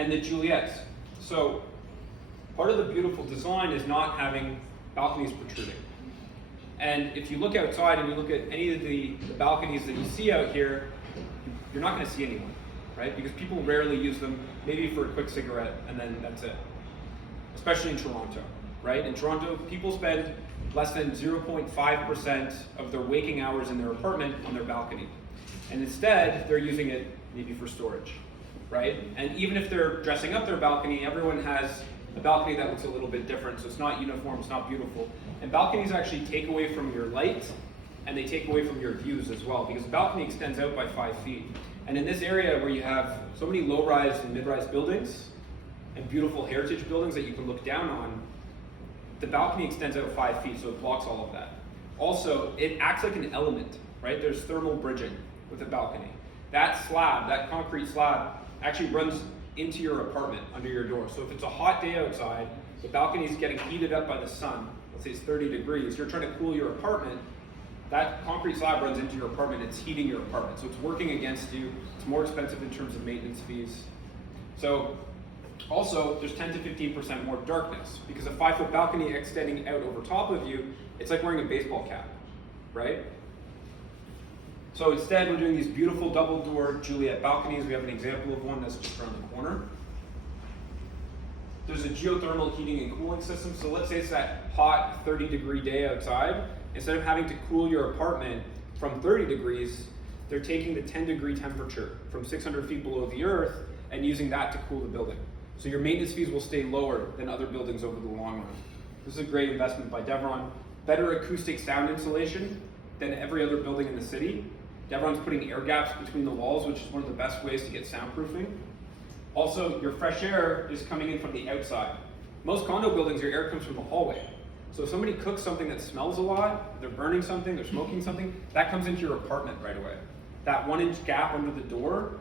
and the Juliets. So part of the beautiful design is not having balconies protruding. And if you look outside and you look at any of the balconies that you see out here, you're not going to see anyone, right? Because people rarely use them, maybe for a quick cigarette, and then that's it. Especially in Toronto, right? In Toronto, people spend less than 0.5% of their waking hours in their apartment on their balcony. And instead, they're using it maybe for storage, right? And even if they're dressing up their balcony, everyone has a balcony that looks a little bit different, so it's not uniform, it's not beautiful. And balconies actually take away from your light, and they take away from your views as well, because the balcony extends out by 5 feet. And in this area where you have so many low-rise and mid-rise buildings, and beautiful heritage buildings that you can look down on, the balcony extends out 5 feet, so it blocks all of that. Also, it acts like an element, right? There's thermal bridging with a balcony. That slab, that concrete slab, actually runs into your apartment under your door. So if it's a hot day outside, the balcony is getting heated up by the sun, let's say it's 30 degrees, you're trying to cool your apartment, that concrete slab runs into your apartment, it's heating your apartment. So it's working against you, it's more expensive in terms of maintenance fees. So also, there's 10 to 15% more darkness, because a 5-foot balcony extending out over top of you, it's like wearing a baseball cap, right? So instead, we're doing these beautiful double-door Juliet balconies. We have an example of one that's just around the corner. There's a geothermal heating and cooling system. So let's say it's that hot 30-degree day outside. Instead of having to cool your apartment from 30 degrees, they're taking the 10-degree temperature from 600 feet below the earth and using that to cool the building. So your maintenance fees will stay lower than other buildings over the long run. This is a great investment by Devron. Better acoustic sound insulation than every other building in the city. Devron's putting air gaps between the walls, which is one of the best ways to get soundproofing. Also, your fresh air is coming in from the outside. Most condo buildings, your air comes from the hallway. So if somebody cooks something that smells a lot, they're burning something, they're smoking something, that comes into your apartment right away. That 1-inch gap under the door,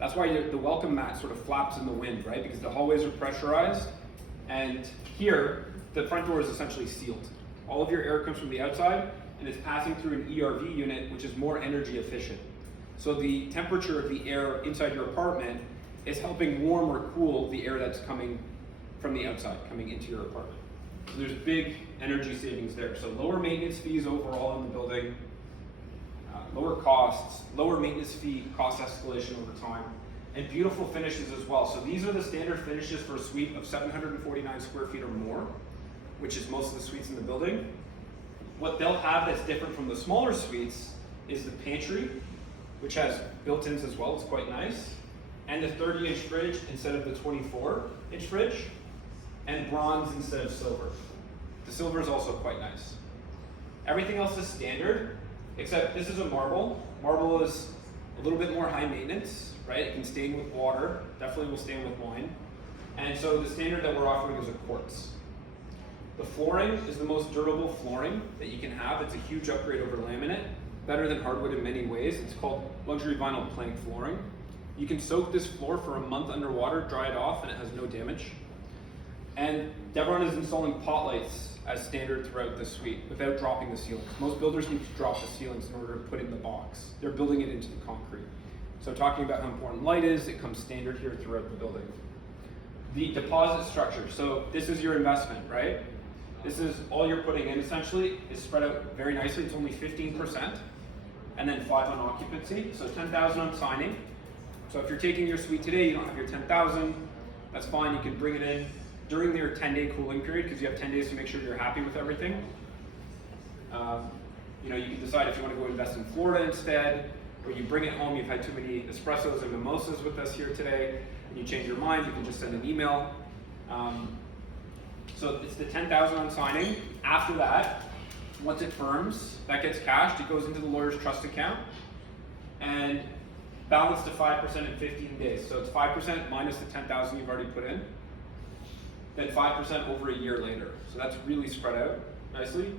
that's why the welcome mat sort of flaps in the wind, right? Because the hallways are pressurized, and here, the front door is essentially sealed. All of your air comes from the outside, and it's passing through an ERV unit, which is more energy efficient. So the temperature of the air inside your apartment is helping warm or cool the air that's coming from the outside, coming into your apartment. So there's big energy savings there. So lower maintenance fees overall in the building, lower costs, lower maintenance fee cost escalation over time, and beautiful finishes as well. So these are the standard finishes for a suite of 749 square feet or more, which is most of the suites in the building. What they'll have that's different from the smaller suites is the pantry, which has built-ins as well, it's quite nice, and the 30-inch fridge instead of the 24-inch fridge, and bronze instead of silver. The silver is also quite nice. Everything else is standard, except this is a marble. Marble is a little bit more high maintenance, right? It can stain with water, definitely will stain with wine. And so the standard that we're offering is a quartz. The flooring is the most durable flooring that you can have. It's a huge upgrade over laminate, better than hardwood in many ways. It's called luxury vinyl plank flooring. You can soak this floor for a month underwater, dry it off, and it has no damage. And Devron is installing pot lights as standard throughout the suite without dropping the ceilings. Most builders need to drop the ceilings in order to put in the box. They're building it into the concrete. So talking about how important light is, it comes standard here throughout the building. The deposit structure. So this is your investment, right? This is all you're putting in essentially, is spread out very nicely. It's only 15%, and then 5% on occupancy. So 10,000 on signing. So if you're taking your suite today, you don't have your 10,000, that's fine. You can bring it in during your 10-day cooling period, because you have 10 days to make sure you're happy with everything. You can decide if you want to go invest in Florida instead, or you bring it home, you've had too many espressos and mimosas with us here today, and you change your mind, you can just send an email. So it's the 10,000 on signing. After that, once it firms, that gets cashed, it goes into the lawyer's trust account, and balanced to 5% in 15 days. So it's 5% minus the 10,000 you've already put in, then 5% over a year later. So that's really spread out nicely.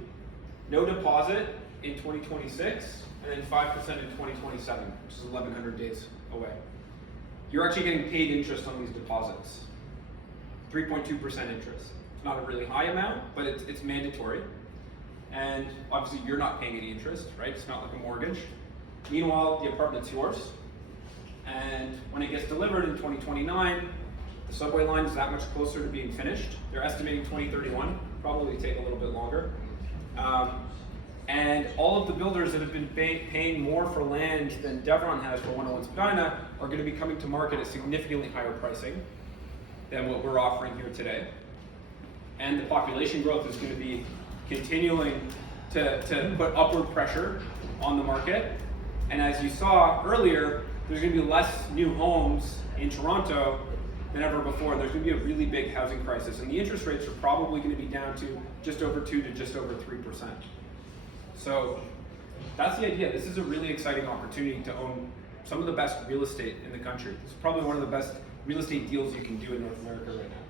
No deposit in 2026, and then 5% in 2027, which is 1,100 days away. You're actually getting paid interest on these deposits. 3.2% interest. It's not a really high amount, but it's mandatory. And obviously you're not paying any interest, right? It's not like a mortgage. Meanwhile, the apartment's yours. And when it gets delivered in 2029, The subway line is that much closer to being finished. They're estimating 2031, probably take a little bit longer. And all of the builders that have been paying more for land than Devron has for 101 Spadina are going to be coming to market at significantly higher pricing than what we're offering here today. And the population growth is going to be continuing to put upward pressure on the market. And as you saw earlier, there's going to be less new homes in Toronto than ever before. There's going to be a really big housing crisis, and the interest rates are probably going to be down to just over 2 to just over 3%. So that's the idea. This is a really exciting opportunity to own some of the best real estate in the country. It's probably one of the best real estate deals you can do in North America right now.